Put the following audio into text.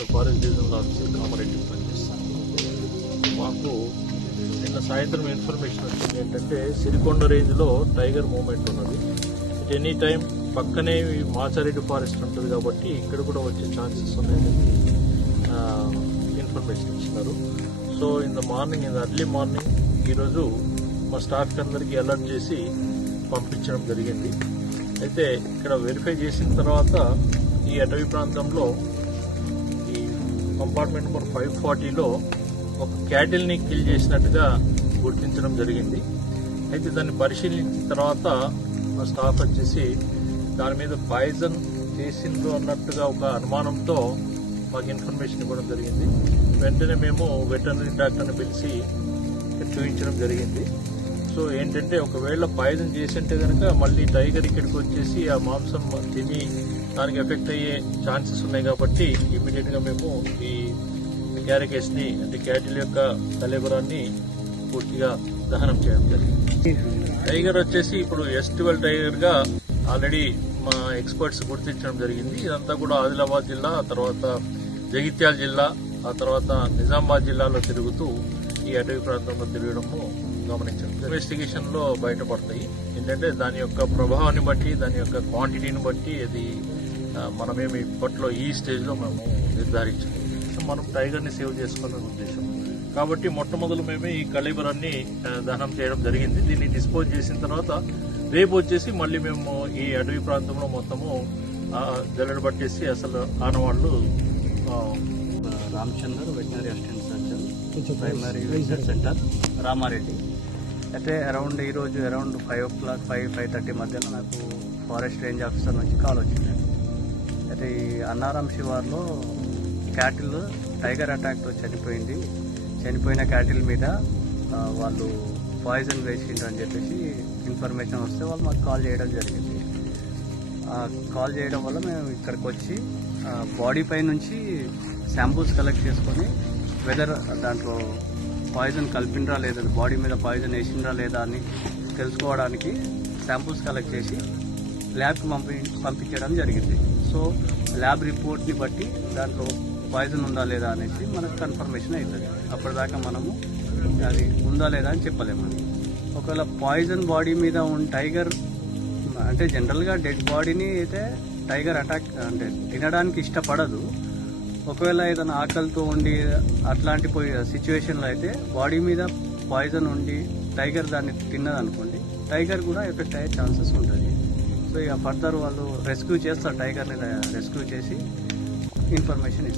Forest divisional officer Kamareddy పనిచేస్తాను మాకు నిన్న సాయంత్రం ఇన్ఫర్మేషన్ వచ్చింది ఏంటంటే సిరికొండ రేంజ్లో టైగర్ మూమెంట్ ఉన్నది. ఇట్ ఎనీ టైం పక్కనే మాచారెడ్డి ఫారెస్ట్ ఉంటుంది కాబట్టి ఇక్కడ కూడా వచ్చే ఛాన్సెస్ ఉన్నాయని ఇన్ఫర్మేషన్ ఇచ్చినారు. So in the morning in the early morning ఈరోజు మా స్టాఫ్కి అందరికీ అలర్ట్ చేసి పంపించడం జరిగింది. అయితే ఇక్కడ వెరిఫై చేసిన తర్వాత ఈ అటవీ ప్రాంతంలో కంపార్ట్మెంట్ నెంబర్ ఫైవ్ ఫార్టీలో ఒక క్యాటిల్ని కిల్ చేసినట్టుగా గుర్తించడం జరిగింది. అయితే దాన్ని పరిశీలించిన తర్వాత స్టాఫ్ వచ్చేసి దాని మీద పాయిజన్ చేసిండ్రు అన్నట్టుగా ఒక అనుమానంతో మాకు ఇన్ఫర్మేషన్ ఇవ్వడం జరిగింది. వెంటనే మేము వెటర్నరీ డాక్టర్ని పిలిచి చూపించడం జరిగింది. సో ఏంటంటే ఒకవేళ పాయిజన్ చేసింటే కనుక మళ్ళీ టైగర్ ఇక్కడికి వచ్చేసి ఆ మాంసం తిని దానికి ఎఫెక్ట్ అయ్యే ఛాన్సెస్ ఉన్నాయి కాబట్టి ఇమీడియట్గా మేము ఈ క్యారికేస్ని అంటే క్యాటిల్ యొక్క కలేబరాన్ని పూర్తిగా దహనం చేయడం జరిగింది. టైగర్ వచ్చేసి ఇప్పుడు ఎస్ ట్వెల్వ్ టైగర్గా ఆల్రెడీ మా ఎక్స్పర్ట్స్ గుర్తించడం జరిగింది. ఇదంతా కూడా ఆదిలాబాద్ జిల్లా తర్వాత జగిత్యాల జిల్లా ఆ తర్వాత నిజామాబాద్ జిల్లాలో తిరుగుతూ ఈ అటవీ ప్రాంతంలో తిరగడము గమనించాం. ఇన్వెస్టిగేషన్లో బయటపడతాయి. ఏంటంటే దాని యొక్క ప్రభావాన్ని బట్టి దాని యొక్క క్వాంటిటీని బట్టి అది మనమేమి ఇప్పట్లో ఈ స్టేజ్లో మేము నిర్ధారించాం సో మనం టైగర్ని సేవ్ చేసుకోవాలనే ఉద్దేశం. కాబట్టి మొట్టమొదలు మేము ఈ కళీబరాన్ని దహనం చేయడం జరిగింది. దీన్ని డిస్పోజ్ చేసిన తర్వాత రేపు వచ్చేసి మళ్ళీ మేము ఈ అటవీ ప్రాంతంలో మొత్తము జల్లెడ పట్టేసి అసలు ఆనవాళ్ళు ఆ, Ramachandar veterinary assistant surgeon primary research centre Ramareddy. అయితే అరౌండ్ ఈరోజు around five o'clock five five thirty మధ్యలో నాకు ఫారెస్ట్ రేంజ్ ఆఫీసర్ నుంచి కాల్ వచ్చింది. అయితే ఈ అన్నారం శివార్లో క్యాటిల్ టైగర్ అటాక్తో చనిపోయింది. చనిపోయిన క్యాటిల్ మీద వాళ్ళు పాయిజన్ వేసిండ్రు అని చెప్పేసి ఇన్ఫర్మేషన్ వస్తే వాళ్ళు మాకు కాల్ చేయడం జరిగింది. కాల్ చేయడం వల్ల మేము ఇక్కడికి వచ్చి బాడీ పై నుంచి శాంపుల్స్ కలెక్ట్ చేసుకొని వెదర్ దాంట్లో పాయిజన్ కలిపినరా లేదా? బాడీ మీద పాయిజన్ వేసిండ్రా లేదా అని తెలుసుకోవడానికి శాంపుల్స్ కలెక్ట్ చేసి ల్యాబ్కి పంపి పంపించడం జరిగింది. సో ల్యాబ్ రిపోర్ట్ని బట్టి దాంట్లో పాయిజన్ ఉందా లేదా అనేసి మనకు కన్ఫర్మేషన్ అవుతుంది అప్పటిదాకా మనము అది ఉందా లేదా అని చెప్పలేము. ఒకవేళ పాయిజన్ బాడీ మీద ఉన్న టైగర్ అంటే జనరల్గా డెడ్ బాడీని అయితే టైగర్ అటాక్ అంటే తినడానికి ఇష్టపడదు. ఒకవేళ ఏదైనా ఆకలితో ఉండి అట్లాంటి సిచ్యువేషన్లో అయితే బాడీ మీద పాయిజన్ ఉండి టైగర్ దాన్ని తిన్నదనుకోండి టైగర్ కూడా ఎఫెక్ట్ అయ్యే ఛాన్సెస్ ఉంటుంది. సో ఇక ఫర్దర్ వాళ్ళు రెస్క్యూ చేస్తారు టైగర్ని రెస్క్యూ చేసి ఇన్ఫర్మేషన్ ఇస్తారు.